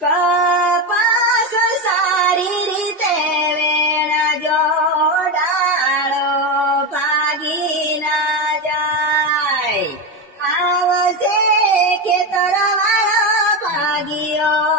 કપાસ સારી રીતે વેણજો, ડાળો ભાગી ના જાય. આવશે ખેતર વાળો ભાગ્યો